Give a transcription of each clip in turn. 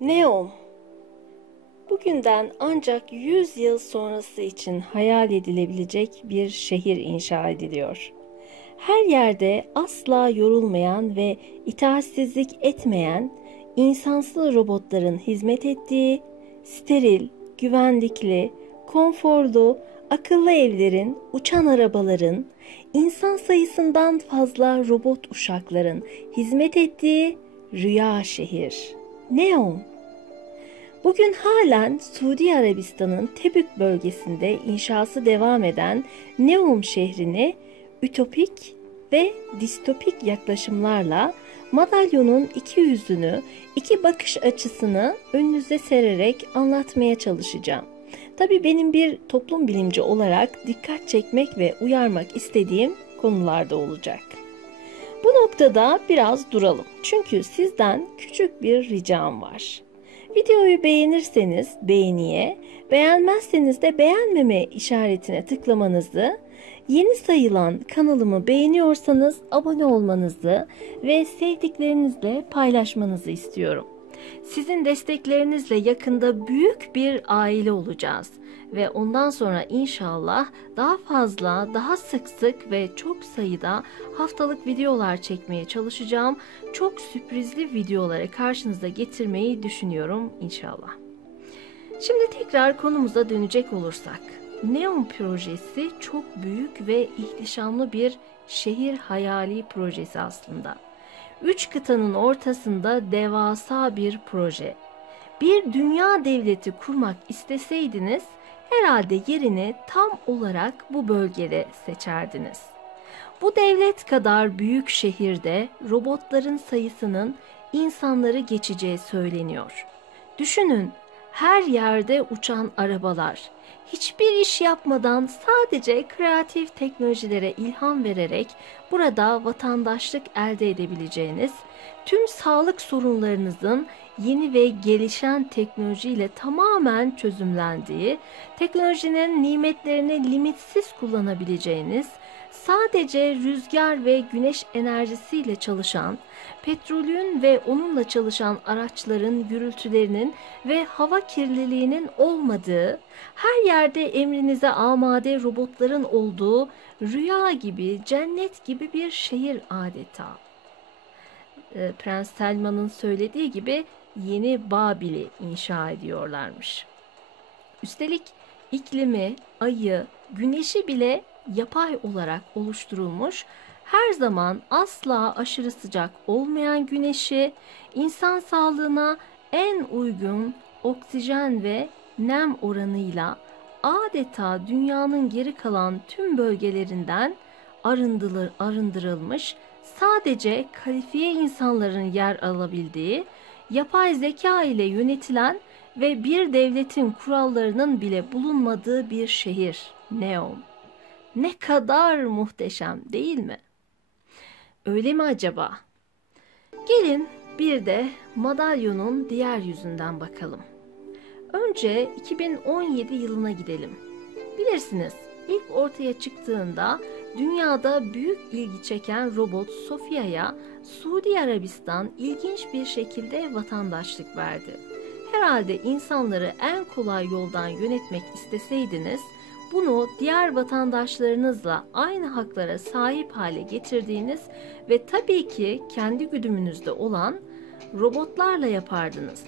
Neom, bugünden ancak 100 yıl sonrası için hayal edilebilecek bir şehir inşa ediliyor. Her yerde asla yorulmayan ve itaatsizlik etmeyen insansız robotların hizmet ettiği, steril, güvenlikli, konforlu, akıllı evlerin, uçan arabaların, insan sayısından fazla robot uşakların hizmet ettiği rüya şehir. Neom. Bugün halen Suudi Arabistan'ın Tebük bölgesinde inşası devam eden Neom şehrini ütopik ve distopik yaklaşımlarla madalyonun iki yüzünü, iki bakış açısını önünüze sererek anlatmaya çalışacağım. Tabii benim bir toplum bilimci olarak dikkat çekmek ve uyarmak istediğim konularda olacak. Bu noktada biraz duralım. Çünkü sizden küçük bir ricam var. Videoyu beğenirseniz beğeniye, beğenmezseniz de beğenmeme işaretine tıklamanızı, yeni sayılan kanalımı beğeniyorsanız abone olmanızı ve sevdiklerinizle paylaşmanızı istiyorum. Sizin desteklerinizle yakında büyük bir aile olacağız ve ondan sonra inşallah daha fazla, daha sık sık ve çok sayıda haftalık videolar çekmeye çalışacağım. Çok sürprizli videoları karşınıza getirmeyi düşünüyorum inşallah. Şimdi tekrar konumuza dönecek olursak, Neom projesi çok büyük ve ihtişamlı bir şehir hayali projesi aslında. 3 kıtanın ortasında devasa bir proje. Bir dünya devleti kurmak isteseydiniz herhalde yerini tam olarak bu bölgede seçerdiniz. Bu devlet kadar büyük şehirde robotların sayısının insanları geçeceği söyleniyor. Düşünün, her yerde uçan arabalar, hiçbir iş yapmadan sadece kreatif teknolojilere ilham vererek burada vatandaşlık elde edebileceğiniz, tüm sağlık sorunlarınızın yeni ve gelişen teknolojiyle tamamen çözümlendiği, teknolojinin nimetlerini limitsiz kullanabileceğiniz, sadece rüzgar ve güneş enerjisiyle çalışan, petrolün ve onunla çalışan araçların gürültülerinin ve hava kirliliğinin olmadığı, her yerde emrinize amade robotların olduğu rüya gibi, cennet gibi bir şehir adeta. Prens Selman'ın söylediği gibi yeni Babil'i inşa ediyorlarmış. Üstelik iklimi, ayı, güneşi bile yapay olarak oluşturulmuş, her zaman asla aşırı sıcak olmayan güneşi, insan sağlığına en uygun oksijen ve nem oranıyla adeta dünyanın geri kalan tüm bölgelerinden arındırılmış, sadece kalifiye insanların yer alabildiği, yapay zeka ile yönetilen ve bir devletin kurallarının bile bulunmadığı bir şehir Neom. Ne kadar muhteşem değil mi? Öyle mi acaba? Gelin bir de madalyonun diğer yüzünden bakalım. Önce 2017 yılına gidelim. Bilirsiniz, ilk ortaya çıktığında dünyada büyük ilgi çeken robot Sofia'ya Suudi Arabistan ilginç bir şekilde vatandaşlık verdi. Herhalde insanları en kolay yoldan yönetmek isteseydiniz, bunu diğer vatandaşlarınızla aynı haklara sahip hale getirdiğiniz ve tabii ki kendi güdümünüzde olan robotlarla yapardınız.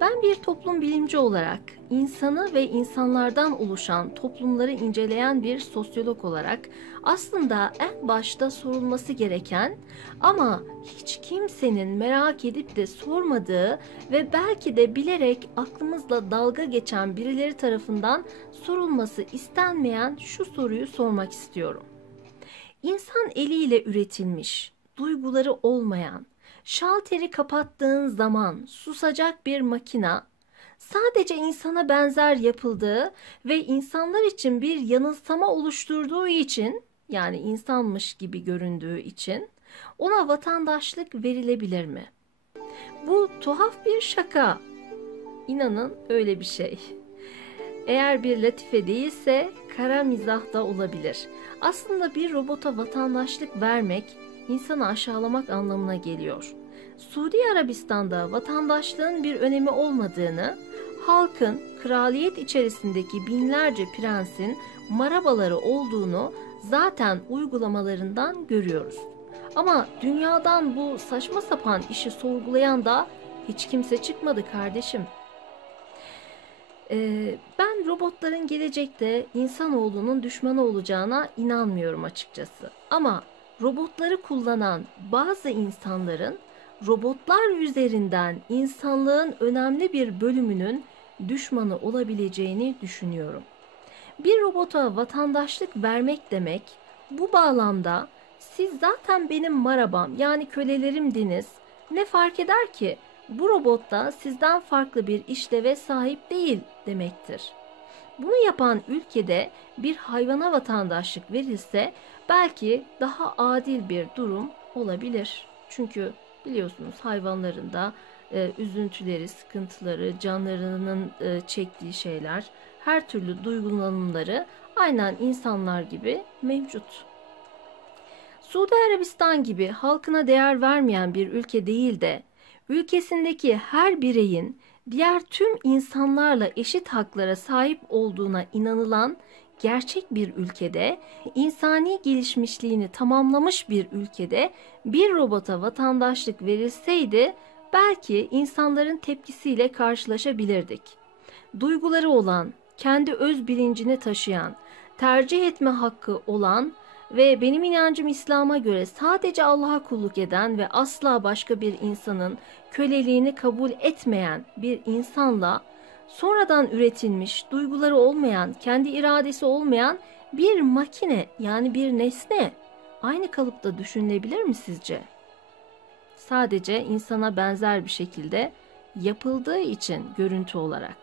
Ben bir toplum bilimci olarak insanı ve insanlardan oluşan toplumları inceleyen bir sosyolog olarak aslında en başta sorulması gereken ama hiç kimsenin merak edip de sormadığı ve belki de bilerek aklımızla dalga geçen birileri tarafından sorulması istenmeyen şu soruyu sormak istiyorum. İnsan eliyle üretilmiş, duyguları olmayan, şalteri kapattığın zaman susacak bir makina, sadece insana benzer yapıldığı ve insanlar için bir yanılsama oluşturduğu için, yani insanmış gibi göründüğü için, ona vatandaşlık verilebilir mi? Bu tuhaf bir şaka. İnanın öyle bir şey. Eğer bir latife değilse kara mizah da olabilir. Aslında bir robota vatandaşlık vermek insanı aşağılamak anlamına geliyor. Suudi Arabistan'da vatandaşlığın bir önemi olmadığını, halkın kraliyet içerisindeki binlerce prensin marabaları olduğunu zaten uygulamalarından görüyoruz. Ama dünyadan bu saçma sapan işi sorgulayan da hiç kimse çıkmadı kardeşim. Ben robotların gelecekte insanoğlunun düşmanı olacağına inanmıyorum açıkçası. Ama robotları kullanan bazı insanların robotlar üzerinden insanlığın önemli bir bölümünün düşmanı olabileceğini düşünüyorum. Bir robota vatandaşlık vermek demek, bu bağlamda siz zaten benim marabam yani kölelerimdiniz, ne fark eder ki bu robot da sizden farklı bir işleve sahip değil demektir. Bunu yapan ülkede bir hayvana vatandaşlık verilse belki daha adil bir durum olabilir. Çünkü biliyorsunuz hayvanların da üzüntüleri, sıkıntıları, canlarının çektiği şeyler, her türlü duygulanımları aynen insanlar gibi mevcut. Suudi Arabistan gibi halkına değer vermeyen bir ülke değil de ülkesindeki her bireyin diğer tüm insanlarla eşit haklara sahip olduğuna inanılan gerçek bir ülkede, insani gelişmişliğini tamamlamış bir ülkede bir robota vatandaşlık verilseydi belki insanların tepkisiyle karşılaşabilirdik. Duyguları olan, kendi öz bilincini taşıyan, tercih etme hakkı olan ve benim inancım İslam'a göre sadece Allah'a kulluk eden ve asla başka bir insanın köleliğini kabul etmeyen bir insanla sonradan üretilmiş, duyguları olmayan, kendi iradesi olmayan bir makine yani bir nesne aynı kalıpta düşünülebilir mi sizce? Sadece insana benzer bir şekilde yapıldığı için görüntü olarak.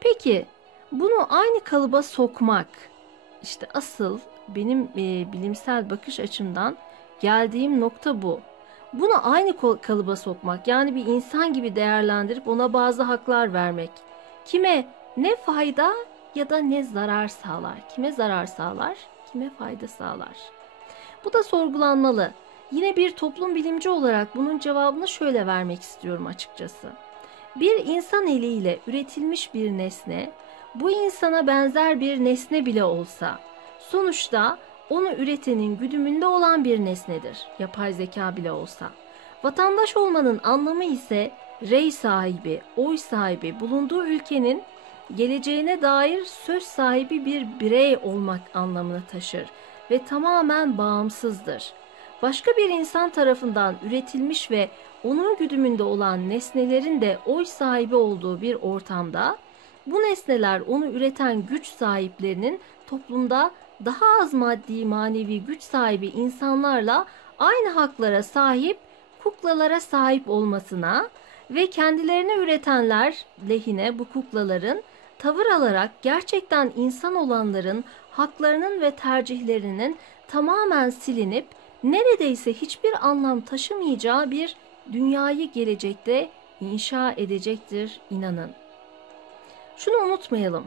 Peki bunu aynı kalıba sokmak, işte asıl benim bilimsel bakış açımdan geldiğim nokta bu. Bunu aynı kalıba sokmak, yani bir insan gibi değerlendirip ona bazı haklar vermek. Kime ne fayda ya da ne zarar sağlar? Kime zarar sağlar, kime fayda sağlar? Bu da sorgulanmalı. Yine bir toplum bilimci olarak bunun cevabını şöyle vermek istiyorum açıkçası. Bir insan eliyle üretilmiş bir nesne, bu insana benzer bir nesne bile olsa, sonuçta onu üretenin güdümünde olan bir nesnedir, yapay zeka bile olsa. Vatandaş olmanın anlamı ise rey sahibi, oy sahibi, bulunduğu ülkenin geleceğine dair söz sahibi bir birey olmak anlamını taşır ve tamamen bağımsızdır. Başka bir insan tarafından üretilmiş ve onun güdümünde olan nesnelerin de oy sahibi olduğu bir ortamda, bu nesneler onu üreten güç sahiplerinin toplumda daha az maddi manevi güç sahibi insanlarla aynı haklara sahip, kuklalara sahip olmasına ve kendilerini üretenler lehine bu kuklaların tavır alarak gerçekten insan olanların haklarının ve tercihlerinin tamamen silinip neredeyse hiçbir anlam taşımayacağı bir dünyayı gelecekte inşa edecektir, inanın. Şunu unutmayalım.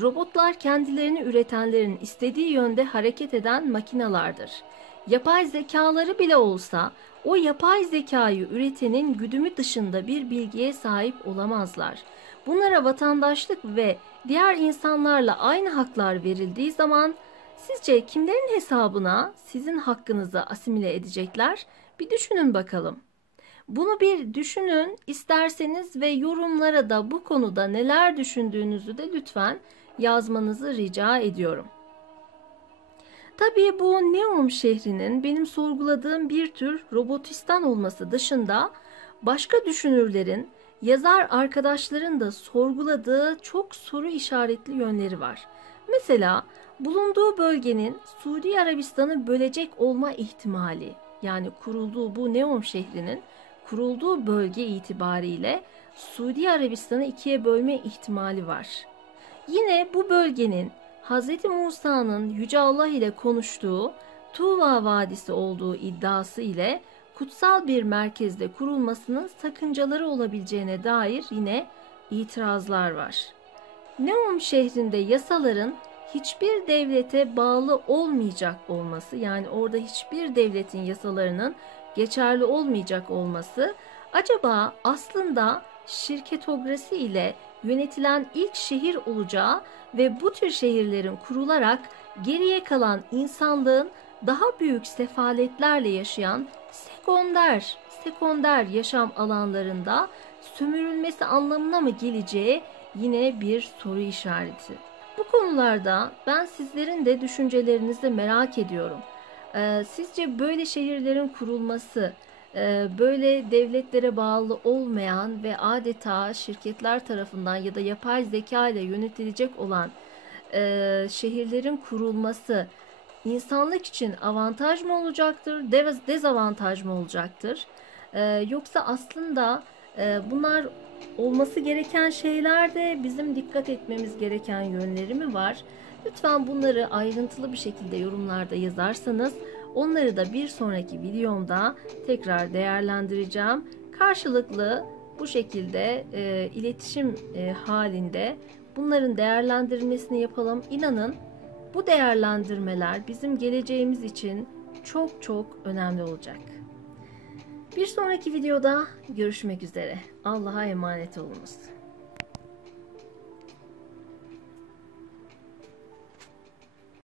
Robotlar kendilerini üretenlerin istediği yönde hareket eden makinelerdir. Yapay zekaları bile olsa o yapay zekayı üretenin güdümü dışında bir bilgiye sahip olamazlar. Bunlara vatandaşlık ve diğer insanlarla aynı haklar verildiği zaman sizce kimlerin hesabına sizin hakkınızı asimile edecekler? Bir düşünün bakalım. Bunu bir düşünün isterseniz ve yorumlara da bu konuda neler düşündüğünüzü de lütfen yazmanızı rica ediyorum. Tabii bu Neom şehrinin benim sorguladığım bir tür robotistan olması dışında başka düşünürlerin, yazar arkadaşların da sorguladığı çok soru işaretli yönleri var. Mesela bulunduğu bölgenin Suudi Arabistan'ı bölecek olma ihtimali, yani kurulduğu bu Neom şehrinin kurulduğu bölge itibariyle Suudi Arabistan'ı ikiye bölme ihtimali var. Yine bu bölgenin Hz. Musa'nın Yüce Allah ile konuştuğu Tuva Vadisi olduğu iddiası ile kutsal bir merkezde kurulmasının sakıncaları olabileceğine dair yine itirazlar var. Neom şehrinde yasaların hiçbir devlete bağlı olmayacak olması, yani orada hiçbir devletin yasalarının geçerli olmayacak olması acaba aslında şirketokrasi ile yönetilen ilk şehir olacağı ve bu tür şehirlerin kurularak geriye kalan insanlığın daha büyük sefaletlerle yaşayan sekonder yaşam alanlarında sömürülmesi anlamına mı geleceği yine bir soru işareti. Bu konularda ben sizlerin de düşüncelerinizi merak ediyorum. Sizce böyle şehirlerin kurulması, böyle devletlere bağlı olmayan ve adeta şirketler tarafından ya da yapay zeka ile yönetilecek olan şehirlerin kurulması insanlık için avantaj mı olacaktır, dezavantaj mı olacaktır? Yoksa aslında bunlar olması gereken şeyler de bizim dikkat etmemiz gereken yönleri mi var? Lütfen bunları ayrıntılı bir şekilde yorumlarda yazarsanız onları da bir sonraki videomda tekrar değerlendireceğim. Karşılıklı bu şekilde iletişim halinde bunların değerlendirmesini yapalım. İnanın bu değerlendirmeler bizim geleceğimiz için çok çok önemli olacak. Bir sonraki videoda görüşmek üzere. Allah'a emanet olunuz.